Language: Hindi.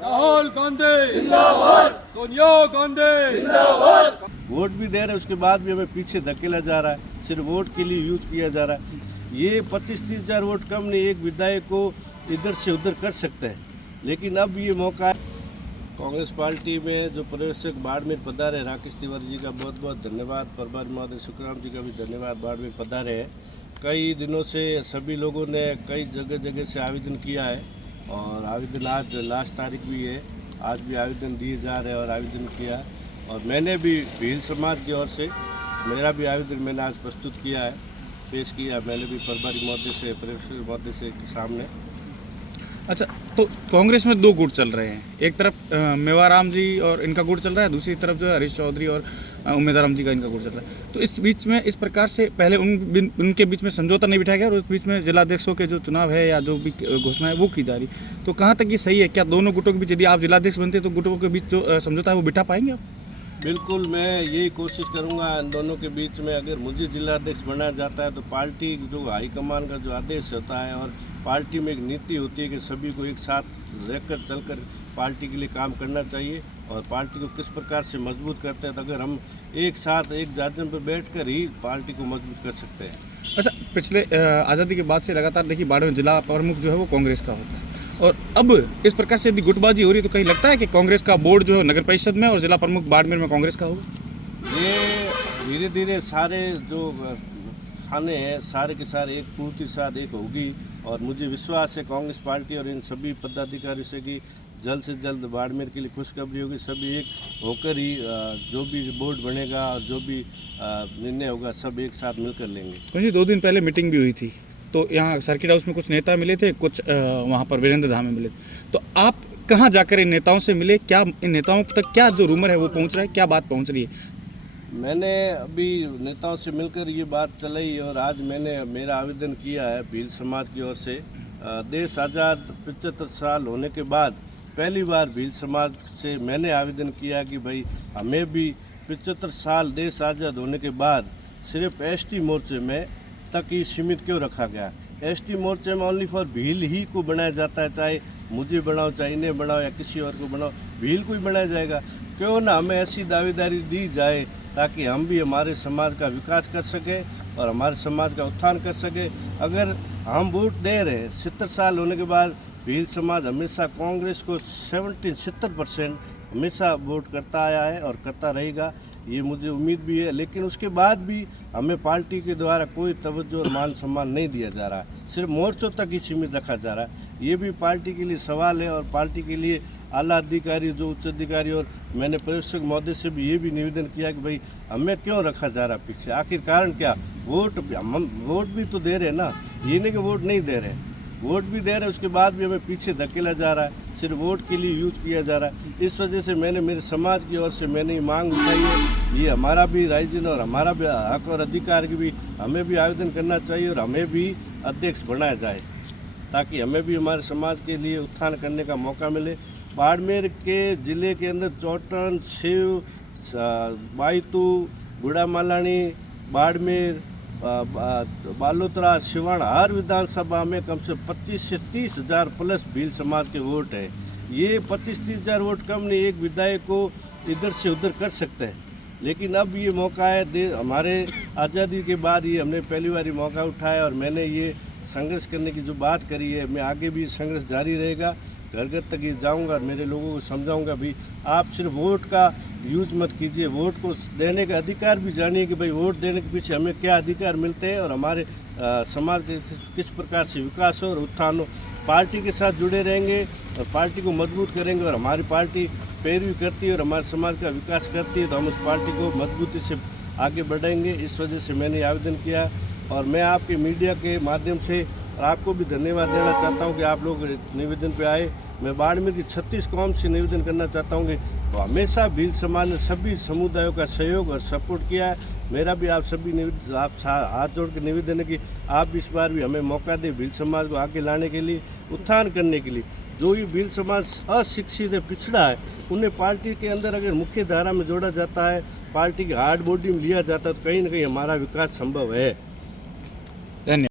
राहुल गांधी जिंदाबाद, सोनिया गांधी जिंदाबाद। वोट भी दे रहे, उसके बाद भी हमें पीछे धकेला जा रहा है, सिर्फ वोट के लिए यूज किया जा रहा है। ये 25-30 हज़ार वोट कम नहीं, एक विधायक को इधर से उधर कर सकते हैं, लेकिन अब ये मौका है। कांग्रेस पार्टी में जो पर्यवेक्षक बाड़मेर पधारे, राकेश तिवारी जी का बहुत बहुत धन्यवाद, प्रभारी महोदय सुखराम जी का भी धन्यवाद, बाड़मेर पधारे हैं। कई दिनों से सभी लोगों ने कई जगह से आवेदन किया है और आवेदन आज लास्ट तारीख भी है, आज भी आवेदन दिए जा रहे हैं और आवेदन किया। और मैंने भी भील समाज की ओर से मेरा भी आवेदन मैंने आज प्रस्तुत किया है, पेश किया मैंने भी प्रभारी महोदय से, पर्यवेक्षक महोदय से सामने। अच्छा, तो कांग्रेस में दो गुट चल रहे हैं, एक तरफ मेवाराम जी और इनका गुट चल रहा है, दूसरी तरफ जो है हरीश चौधरी और उम्मेदवाराम जी का इनका गुट चल रहा है। तो इस बीच में इस प्रकार से पहले उनके बीच में समझौता नहीं बिठाया गया और उस बीच में जिलाध्यक्षों के जो चुनाव है या जो भी घोषणा है वो की जा रही। तो कहाँ तक ये सही है? क्या दोनों गुटों के बीच, यदि आप जिलाध्यक्ष बनते तो गुटों के बीच जो समझौता है वो बिठा पाएंगे आप? बिल्कुल, मैं यही कोशिश करूंगा इन दोनों के बीच में। अगर मुझे जिलाध्यक्ष बनाया जाता है तो पार्टी जो हाईकमान का जो आदेश होता है और पार्टी में एक नीति होती है कि सभी को एक साथ रहकर चलकर पार्टी के लिए काम करना चाहिए और पार्टी को किस प्रकार से मजबूत करते हैं, तो अगर हम एक साथ एक जाजन पर बैठकर ही पार्टी को मजबूत कर सकते हैं। अच्छा, पिछले आज़ादी के बाद से लगातार देखिए बाड़मेर जिला प्रमुख जो है वो कांग्रेस का होता है और अब इस प्रकार से यदि गुटबाजी हो रही है तो कहीं लगता है कि कांग्रेस का बोर्ड जो है नगर परिषद में और जिला प्रमुख बाड़मेर में कांग्रेस का होगा? ये धीरे धीरे सारे जो खाने हैं सारे के सारे एक पूर्ति साथ एक होगी और मुझे विश्वास है कांग्रेस पार्टी और इन सभी पदाधिकारियों से कि जल्द से जल्द बाड़मेर के लिए खुशखबरी होगी। सभी एक होकर ही जो भी बोर्ड बनेगा और जो भी निर्णय होगा सब एक साथ मिलकर लेंगे। 2 दिन पहले मीटिंग भी हुई थी तो यहाँ सर्किट हाउस में कुछ नेता मिले थे, कुछ वहाँ पर वीरेंद्र धाम में मिले थे। तो आप कहाँ जाकर इन नेताओं से मिले? क्या इन नेताओं तक क्या जो रूमर है वो पहुँच रहा है, क्या बात पहुँच रही है? मैंने अभी नेताओं से मिलकर ये बात चलाई और आज मैंने मेरा आवेदन किया है भील समाज की ओर से। देश आज़ाद 75 साल होने के बाद पहली बार भील समाज से मैंने आवेदन किया कि भाई हमें भी 75 साल देश आज़ाद होने के बाद सिर्फ एसटी मोर्चे में तक ही सीमित क्यों रखा गया? एसटी मोर्चे में ओनली फॉर भील ही को बनाया जाता है, चाहे मुझे बनाओ, चाहे इन्हें बनाओ या किसी और को बनाओ, भील को ही बनाया जाएगा। क्यों ना हमें ऐसी दावेदारी दी जाए ताकि हम भी हमारे समाज का विकास कर सके और हमारे समाज का उत्थान कर सके। अगर हम वोट दे रहे हैं 70 साल होने के बाद, भील समाज हमेशा कांग्रेस को 70% हमेशा वोट करता आया है और करता रहेगा, ये मुझे उम्मीद भी है। लेकिन उसके बाद भी हमें पार्टी के द्वारा कोई तवज्जो और मान सम्मान नहीं दिया जा रहा, सिर्फ मोर्चों तक ही सीमित रखा जा रहा है। ये भी पार्टी के लिए सवाल है और पार्टी के लिए आला अधिकारी जो उच्च अधिकारी और मैंने पर्यवेक्षक महोदय से भी ये भी निवेदन किया कि भाई हमें क्यों रखा जा रहा पीछे, आखिर कारण क्या? हम वोट भी तो दे रहे हैं ना, ये नहीं कि वोट नहीं दे रहे, वोट भी दे रहे हैं, उसके बाद भी हमें पीछे धकेला जा रहा है, सिर्फ वोट के लिए यूज किया जा रहा है। इस वजह से मैंने मेरे समाज की ओर से मैंने ये मांग उठाई है, ये हमारा भी राइजन और हमारा भी हक और अधिकार की भी हमें भी आवेदन करना चाहिए और हमें भी अध्यक्ष बनाया जाए ताकि हमें भी हमारे समाज के लिए उत्थान करने का मौका मिले। बाड़मेर के ज़िले के अंदर चौटन, शिव, बायतू, गुड़ा मालानी, बाड़मेर, बालोतरा, सिवान, हर विधानसभा में कम से 25 से 30 हज़ार प्लस भील समाज के वोट है। ये 25-30 हज़ार वोट कम नहीं, एक विधायक को इधर से उधर कर सकते हैं, लेकिन अब ये मौका है हमारे आज़ादी के बाद ये हमने पहली बार मौका उठाया और मैंने ये संघर्ष करने की जो बात करी है, मैं आगे भी संघर्ष जारी रहेगा, घर घर तक ये जाऊँगा और मेरे लोगों को समझाऊँगा भी आप सिर्फ वोट का यूज़ मत कीजिए, वोट को देने का अधिकार भी जानिए कि भाई वोट देने के पीछे हमें क्या अधिकार मिलते हैं और हमारे समाज के किस प्रकार से विकास हो और उत्थान हो। पार्टी के साथ जुड़े रहेंगे और पार्टी को मजबूत करेंगे और हमारी पार्टी पैरवी करती है और हमारे समाज का विकास करती है तो हम उस पार्टी को मजबूती से आगे बढ़ाएंगे। इस वजह से मैंने आवेदन किया और मैं आपके मीडिया के माध्यम से और आपको भी धन्यवाद देना चाहता हूं कि आप लोग निवेदन पे आए। मैं बाड़मेर की 36 कौम से निवेदन करना चाहता हूं कि तो हमेशा भील समाज ने सभी समुदायों का सहयोग और सपोर्ट किया है। मेरा भी आप सभी आप हाथ जोड़ के निवेदन है कि आप भी इस बार भी हमें मौका दें भील समाज को आगे लाने के लिए, उत्थान करने के लिए। जो ये भील समाज अशिक्षित है, पिछड़ा है, उन्हें पार्टी के अंदर अगर मुख्य धारा में जोड़ा जाता है, पार्टी की हार्ड बॉडी में लिया जाता है तो कहीं ना कहीं हमारा विकास संभव है। धन्यवाद।